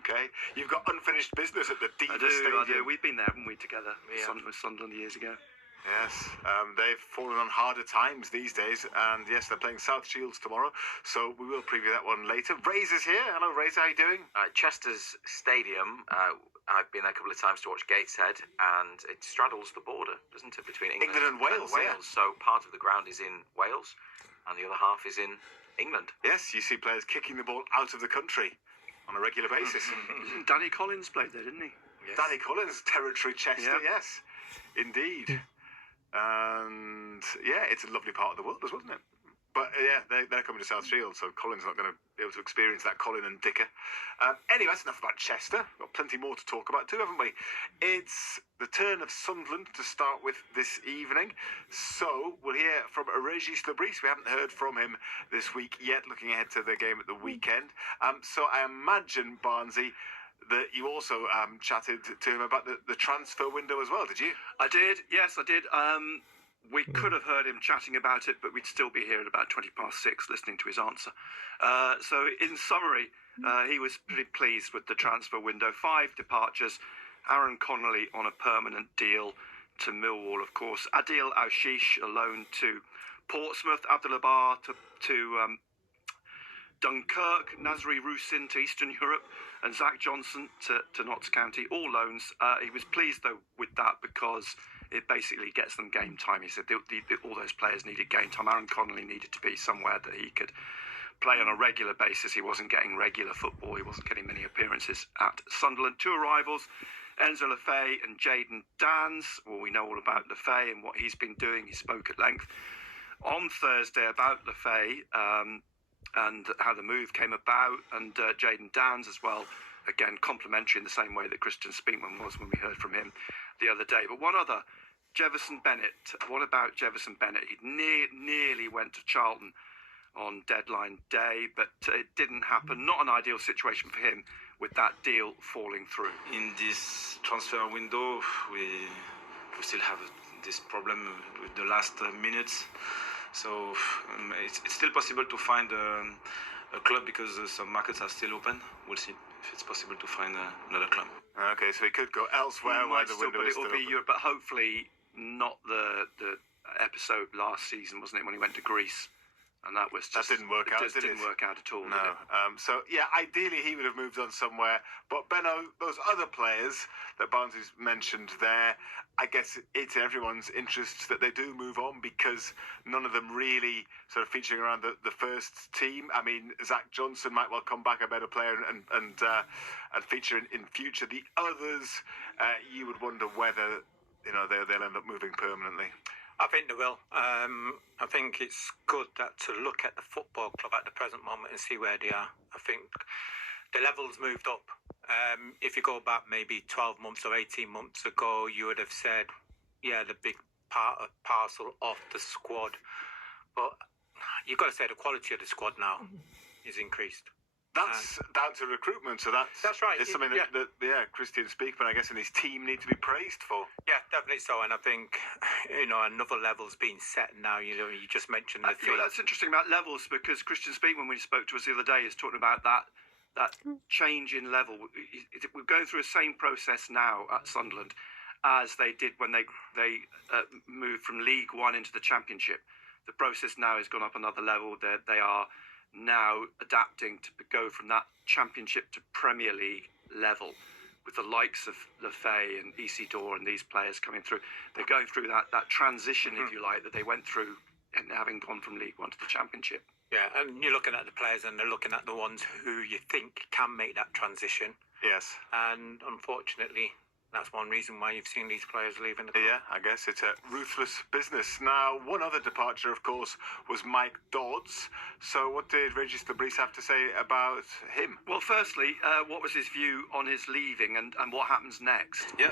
Okay, you've got unfinished business at the Diva Stadium. I do. We've been there, haven't we, together? Yeah. With Sunderland years ago. Yes, they've fallen on harder times these days, and yes, they're playing South Shields tomorrow, so we will preview that one later. Razor's here. Hello, Razor, how you doing? Chester's Stadium, I've been there a couple of times to watch Gateshead, and it straddles the border, doesn't it, between England and Wales? Yeah. So part of the ground is in Wales, and the other half is in England. Yes, you see players kicking the ball out of the country on a regular basis. Danny Collins played there, didn't he? Yes. Danny Collins, territory Chester, Yeah. yes, indeed. And yeah, it's a lovely part of the world, wasn't it? But yeah, they're coming to South Shields, so Colin's not going to be able to experience that, Colin and Dicker. Anyway, that's enough about Chester. We've got plenty more to talk about too, haven't we? It's the turn of Sunderland to start with this evening. So we'll hear from Régis Lebris. We haven't heard from him this week yet, looking ahead to the game at the weekend. So I imagine, Barnesy, that you also chatted to him about the transfer window as well, did you? I did, yes, I did. We could have heard him chatting about it, but we'd still be here at about 6:20 listening to his answer. So in summary, he was pretty pleased with the transfer window. 5 departures, Aaron Connolly on a permanent deal to Millwall, of course. Adil Aushish, a loan to Portsmouth. Abdullah to Dunkirk. Nasri Rusin to Eastern Europe. And Zach Johnson to Notts County, all loans. He was pleased, though, with that because it basically gets them game time. He said all those players needed game time. Aaron Connolly needed to be somewhere that he could play on a regular basis. He wasn't getting regular football. He wasn't getting many appearances at Sunderland. 2 arrivals, Enzo Lefay and Jayden Dans. Well, we know all about Lefay and what he's been doing. He spoke at length on Thursday about Lefay, and how the move came about, and Jayden Dans as well, again, complimentary in the same way that Christian Speakman was when we heard from him the other day. But one other, Jefferson Bennett. What about Jefferson Bennett? He nearly went to Charlton on deadline day, but it didn't happen. Not an ideal situation for him with that deal falling through. In this transfer window, we still have this problem with the last minutes. So it's still possible to find a club because some markets are still open. We'll see if it's possible to find another club. Okay, so he could go elsewhere where the window is still open. Europe, but hopefully not the episode last season, wasn't it, when he went to Greece? And that was just, that didn't work out, did it? Didn't work out at all. No. So yeah, ideally he would have moved on somewhere. But Benno, those other players that Barnes mentioned there, I guess it's in everyone's interests that they do move on because none of them really sort of featuring around the first team. I mean, Zach Johnson might well come back a better player and feature in future. The others, you would wonder whether they'll end up moving permanently. I think they will. I think it's good to look at the football club at the present moment and see where they are. I think the level's moved up. If you go back maybe 12 months or 18 months ago, you would have said, yeah, the big parcel of the squad. But you've got to say the quality of the squad now is increased. That's down to recruitment, so that's right. It's something that Christian Speakman, I guess, and his team need to be praised for. Yeah, definitely so. And I think another level's been set now. You just mentioned the thing. That's interesting about levels because Christian Speakman, when he spoke to us the other day, is talking about that change in level. We're going through the same process now at Sunderland as they did when they moved from League One into the Championship. The process now has gone up another level. They are now adapting to go from that Championship to Premier League level with the likes of Lefay and Isidore and these players coming through. They're going through that transition, if you like, that they went through and having gone from League One to the Championship. Yeah, and you're looking at the players and they're looking at the ones who you think can make that transition. Yes. And unfortunately, that's one reason why you've seen these players leaving the club. Yeah, I guess it's a ruthless business. Now, one other departure, of course, was Mike Dodds. So what did Régis Lebris have to say about him? Well, firstly, what was his view on his leaving and what happens next? Yeah,